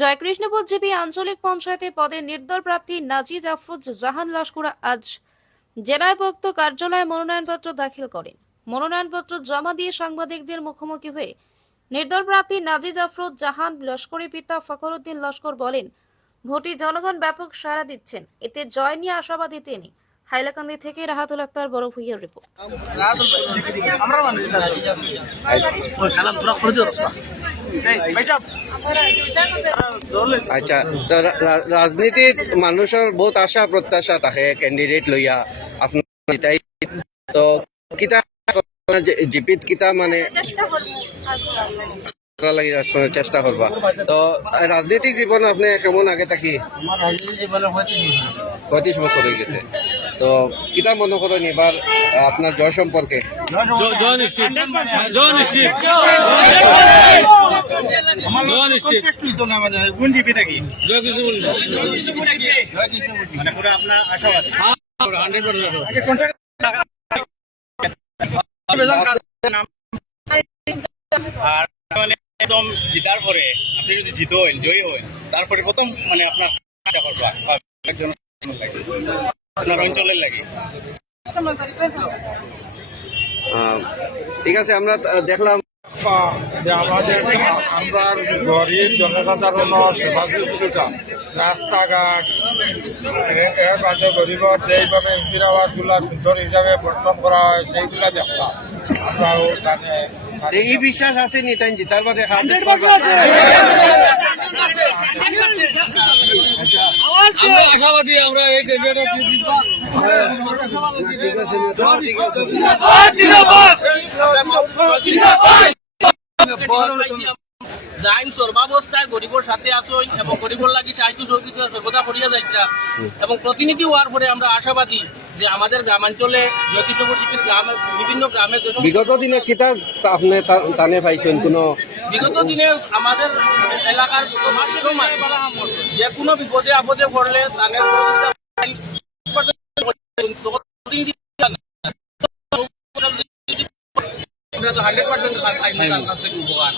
Joykrishnapur GP আঞ্চলিক পঞ্চায়েতে পদে নির্দল প্রার্থী নাজিজ আফরোজ জাহান লস্কর আজ জেলায় উপায়ুক্ত কার্যালয়ে মনোনয়নপত্র দাখিল করেন। মনোনয়নপত্র জমা দিয়ে সাংবাদিকদের মুখোমুখি হয়ে নির্দল প্রার্থী নাজিজ আফরোজ জাহান লস্করের পিতা ফখরুদ্দিন লস্কর বলেন, ভোটে জনগণ ব্যাপক সাড়া দিচ্ছেন, এতে জয় নিয়ে আশাবাদী তিনি। হাইলাকান্দি থেকে রাহাতুল আক্তার, বড় ভূঁইয়ার রিপোর্ট। আচ্ছা, তো রাজনীতিত মানুষের বহুত আশা প্রত্যাশা থাকে ক্যান্ডিডেট লইয়া আপনার জিতাই, তো কিতা জিপিত কিতা মানে চেষ্টা করবা। তো রাজনৈতিক জীবন আপনি কেমন আগে থাকি? আমার রাজনীতি জীবনে 35 বছর হয়ে গেছে। তো কিতা মনে করেন এবার আপনার জয় সম্পর্কে? একদম জিতার পরে আপনি যদি জিতেন জয়ী হন, তারপরে প্রথম মানে আপনার আপনার অঞ্চলের লাগে। ঠিক আছে, আমরা দেখলাম যে আমাদের আমরা গরিব জনসাধারণের সেবা শুশ্রূষা, রাস্তাঘাট, এর মাঝে গরিবর যেইভাবে ইন্দিরা আবাসগুলা সুন্দর হিসাবে বর্তন করা হয় সেইগুলা দেখলাম। আমরাও জানে এই বিশ্বাস আছে নি তাই জিতার বাদে আশাবাদী আমরা এই ঠিক আছে। আইন সর্বাবস্থায় গরিবর সাথে আসই এবং গরিবর লাগি সাহিত্য সহযোগিতা সর্বদা করিয়া যাইছিলাম এবং প্রতিনিধি হওয়ার পরে আমরা আশাবাদী যে আমাদের গ্রামাঞ্চলে জ্যোতিষপুর গ্রামের বিভিন্ন গ্রামের বিগত দিনে কিতা আপনি টানে পাইছেন? কোনো বিগত দিনে আমাদের এলাকার যে কোনো বিপদে আপদে পড়লে তাদের সহযোগিতা 100% উপকার।